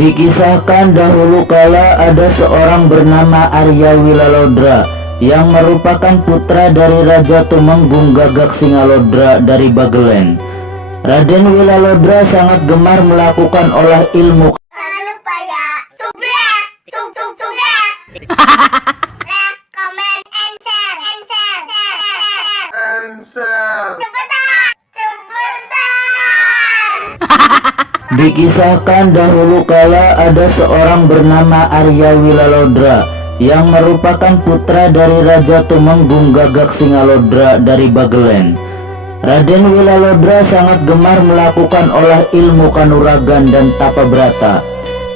Dikisahkan dahulu kala ada seorang bernama Arya Wilalodra yang merupakan putra dari Raja Tumenggung Gagak Singalodra dari Bagelen. Raden Wilalodra sangat gemar melakukan olah ilmu. Jangan lupa ya, subscribe, like, comment, and share. Cepetan. Dikisahkan dahulu kala ada seorang bernama Arya Wilalodra yang merupakan putra dari Raja Tumenggung Gagak Singalodra dari Bagelen. Raden Wilalodra sangat gemar melakukan olah ilmu kanuragan dan tapa brata,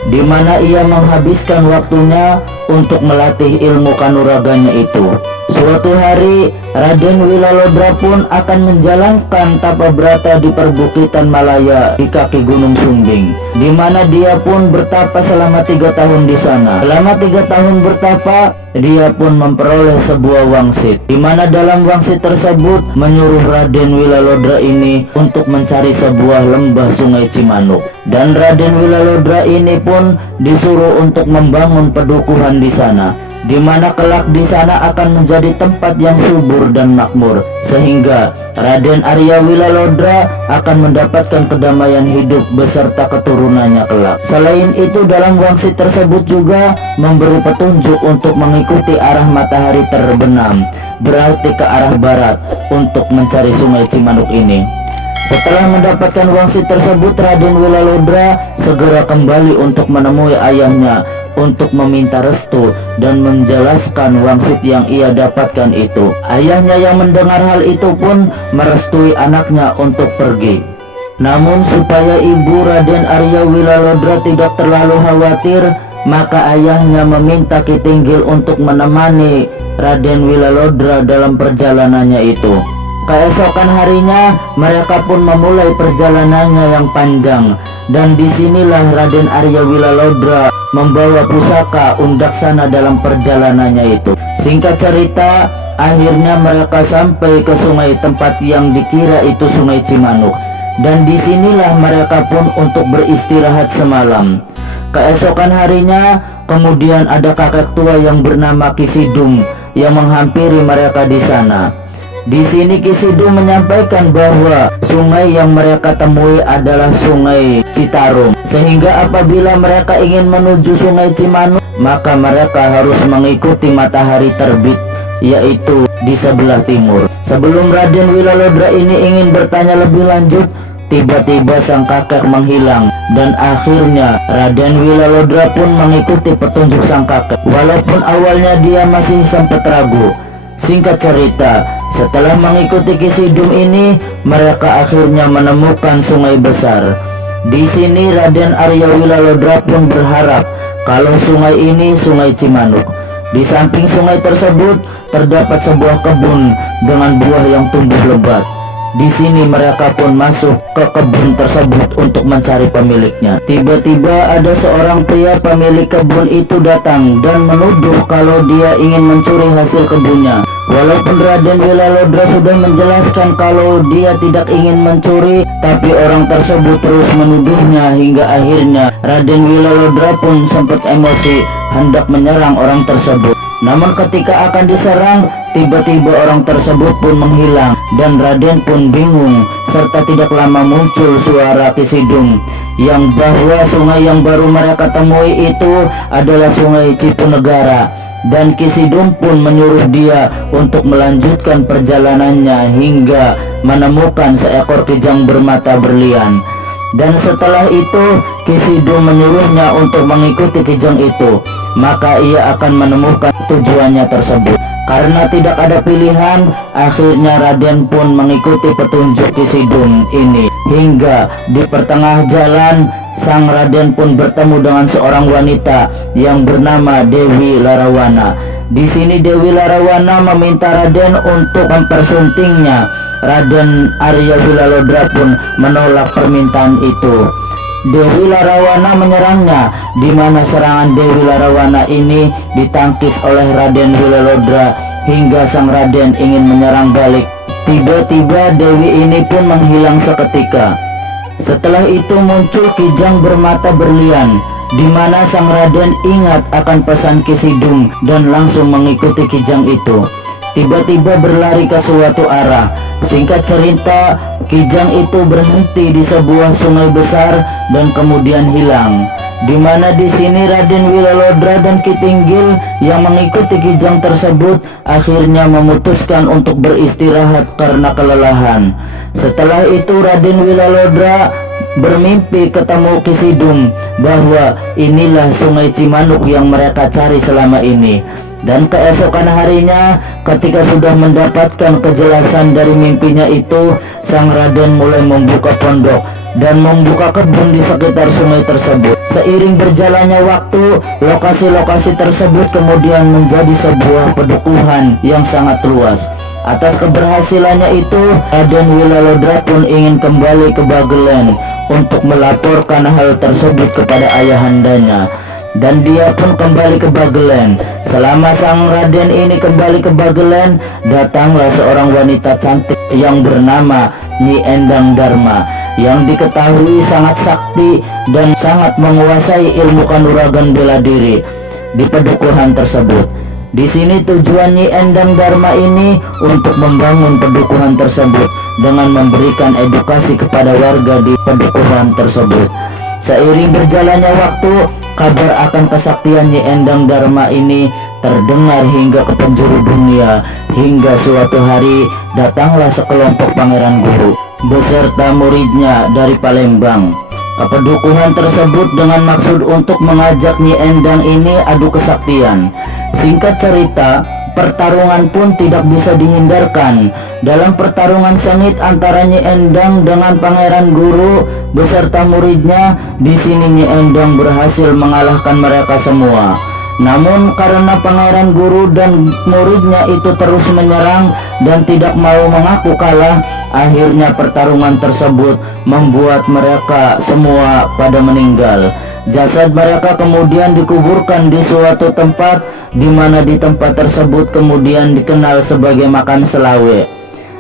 di mana ia menghabiskan waktunya untuk melatih ilmu kanuraganya itu. Suatu hari, Raden Wilalodra pun akan menjalankan tapa brata di perbukitan Malaya di kaki Gunung Sumbing, di mana dia pun bertapa selama 3 tahun di sana. Selama 3 tahun bertapa, dia pun memperoleh sebuah wangsit, di mana dalam wangsit tersebut menyuruh Raden Wilalodra ini untuk mencari sebuah lembah Sungai Cimanuk. Dan Raden Wilalodra ini pun disuruh untuk membangun pedukuhan di sana, di mana kelak di sana akan menjadi tempat yang subur dan makmur, sehingga Raden Arya Wilalodra akan mendapatkan kedamaian hidup beserta keturunannya kelak. Selain itu, dalam wangsit tersebut juga memberi petunjuk untuk mengikuti arah matahari terbenam, berarti ke arah barat, untuk mencari Sungai Cimanuk ini. Setelah mendapatkan wangsit tersebut, Raden Wilalodra segera kembali untuk menemui ayahnya untuk meminta restu dan menjelaskan wangsit yang ia dapatkan itu. Ayahnya yang mendengar hal itu pun merestui anaknya untuk pergi. Namun supaya ibu Raden Arya Wilalodra tidak terlalu khawatir, maka ayahnya meminta Ki Tinggil untuk menemani Raden Wilalodra dalam perjalanannya itu. Keesokan harinya mereka pun memulai perjalanannya yang panjang, dan disinilah Raden Arya Wilalodra membawa pusaka undaksana dalam perjalanannya itu. Singkat cerita, akhirnya mereka sampai ke sungai tempat yang dikira itu Sungai Cimanuk, dan disinilah mereka pun untuk beristirahat semalam. Keesokan harinya kemudian ada kakek tua yang bernama Ki Sidum yang menghampiri mereka di sana. Di sini Ki Sidum menyampaikan bahwa sungai yang mereka temui adalah Sungai Citarum, sehingga apabila mereka ingin menuju Sungai Cimanuk, maka mereka harus mengikuti matahari terbit, yaitu di sebelah timur. Sebelum Raden Wilalodra ini ingin bertanya lebih lanjut, tiba-tiba sang kakek menghilang, dan akhirnya Raden Wilalodra pun mengikuti petunjuk sang kakek, walaupun awalnya dia masih sempat ragu. Singkat cerita, setelah mengikuti Ki Sidum ini, mereka akhirnya menemukan sungai besar. Di sini Raden Arya Wilalodra pun berharap kalau sungai ini Sungai Cimanuk. Di samping sungai tersebut terdapat sebuah kebun dengan buah yang tumbuh lebat. Di sini mereka pun masuk ke kebun tersebut untuk mencari pemiliknya. Tiba-tiba ada seorang pria pemilik kebun itu datang dan menuduh kalau dia ingin mencuri hasil kebunnya. Walaupun Raden Wilalodra sudah menjelaskan kalau dia tidak ingin mencuri, tapi orang tersebut terus menuduhnya hingga akhirnya Raden Wilalodra pun sempat emosi hendak menyerang orang tersebut. Namun ketika akan diserang, tiba-tiba orang tersebut pun menghilang dan Raden pun bingung, serta tidak lama muncul suara Ki Sidum yang bahwa sungai yang baru mereka temui itu adalah Sungai Cipunegara, dan Ki Sidum pun menyuruh dia untuk melanjutkan perjalanannya hingga menemukan seekor kijang bermata berlian. Dan setelah itu Ki Sidum menyuruhnya untuk mengikuti kijang itu, maka ia akan menemukan tujuannya tersebut. Karena tidak ada pilihan, akhirnya Raden pun mengikuti petunjuk Ki Sidum ini, hingga di pertengah jalan sang Raden pun bertemu dengan seorang wanita yang bernama Dewi Larawana. Di sini Dewi Larawana meminta Raden untuk mempersuntingnya. Raden Arya Wilalodra pun menolak permintaan itu. Dewi Larawana menyerangnya, di mana serangan Dewi Larawana ini ditangkis oleh Raden Wilalodra hingga sang Raden ingin menyerang balik. Tiba-tiba Dewi ini pun menghilang seketika. Setelah itu muncul kijang bermata berlian, di mana sang Raden ingat akan pesan Ki Sidum dan langsung mengikuti kijang itu. Tiba-tiba berlari ke suatu arah. Singkat cerita, kijang itu berhenti di sebuah sungai besar dan kemudian hilang. Di mana di sini Raden Wilalodra dan Ki Tinggil yang mengikuti kijang tersebut akhirnya memutuskan untuk beristirahat karena kelelahan. Setelah itu Raden Wilalodra bermimpi ketemu Ki Sidum bahwa inilah Sungai Cimanuk yang mereka cari selama ini. Dan keesokan harinya, ketika sudah mendapatkan kejelasan dari mimpinya itu, sang Raden mulai membuka pondok dan membuka kebun di sekitar sungai tersebut. Seiring berjalannya waktu, lokasi-lokasi tersebut kemudian menjadi sebuah pedukuhan yang sangat luas. Atas keberhasilannya itu, Raden Wilalodra pun ingin kembali ke Bagelen untuk melaporkan hal tersebut kepada ayahandanya. Dan dia pun kembali ke Bagelen. Selama sang Raden ini kembali ke Bagelen, datanglah seorang wanita cantik yang bernama Nyi Endang Dharma, yang diketahui sangat sakti dan sangat menguasai ilmu kanuragan bela diri di pedukuhan tersebut. Di sini tujuan Nyi Endang Dharma ini untuk membangun pedukuhan tersebut dengan memberikan edukasi kepada warga di pedukuhan tersebut. Seiring berjalannya waktu, kabar akan kesaktian Nyi Endang Dharma ini terdengar hingga ke penjuru dunia. Hingga suatu hari datanglah sekelompok pangeran guru beserta muridnya dari Palembang ke pedukuhan tersebut dengan maksud untuk mengajak Nyi Endang ini adu kesaktian. Singkat cerita, pertarungan pun tidak bisa dihindarkan. Dalam pertarungan sengit antara Nyi Endang dengan Pangeran Guru beserta muridnya, di sini Nyi Endang berhasil mengalahkan mereka semua. Namun karena Pangeran Guru dan muridnya itu terus menyerang dan tidak mau mengaku kalah, akhirnya pertarungan tersebut membuat mereka semua pada meninggal. Jasad mereka kemudian dikuburkan di suatu tempat, di mana di tempat tersebut kemudian dikenal sebagai makam Selawe.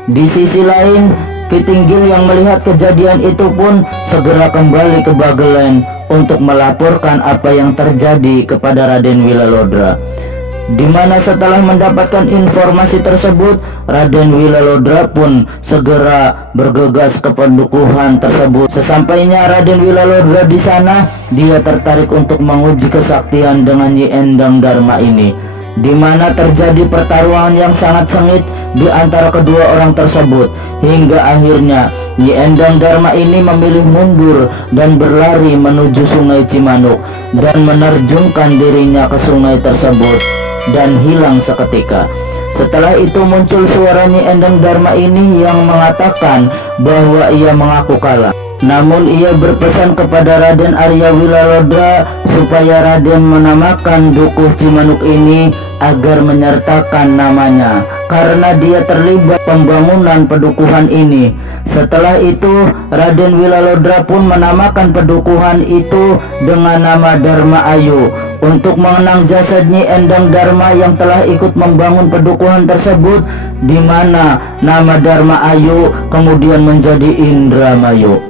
Di sisi lain, Ki Tinggil yang melihat kejadian itu pun segera kembali ke Bagelen untuk melaporkan apa yang terjadi kepada Raden Wilalodra. Di mana setelah mendapatkan informasi tersebut, Raden Wilalodra pun segera bergegas ke pedukuhan tersebut. Sesampainya Raden Wilalodra di sana, dia tertarik untuk menguji kesaktian dengan Nyi Endang Dharma ini, di mana terjadi pertarungan yang sangat sengit di antara kedua orang tersebut. Hingga akhirnya Nyi Endang Dharma ini memilih mundur dan berlari menuju Sungai Cimanuk dan menerjunkan dirinya ke sungai tersebut dan hilang seketika. Setelah itu muncul suara Nyi Endang Dharma ini yang mengatakan bahwa ia mengaku kalah. Namun ia berpesan kepada Raden Arya Wilalodra supaya Raden menamakan Dukuh Cimanuk ini agar menyertakan namanya, karena dia terlibat pembangunan pedukuhan ini. Setelah itu Raden Wilalodra pun menamakan pedukuhan itu dengan nama Dharma Ayu untuk mengenang jasad Nyi Endang Dharma yang telah ikut membangun pedukuhan tersebut, di mana nama Dharma Ayu kemudian menjadi Indramayu.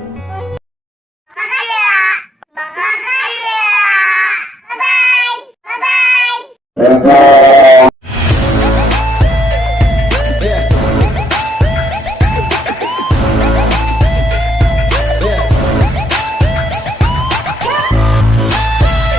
Makasih ya. Makasih ya. Bye-bye. Bye-bye. Bye-bye.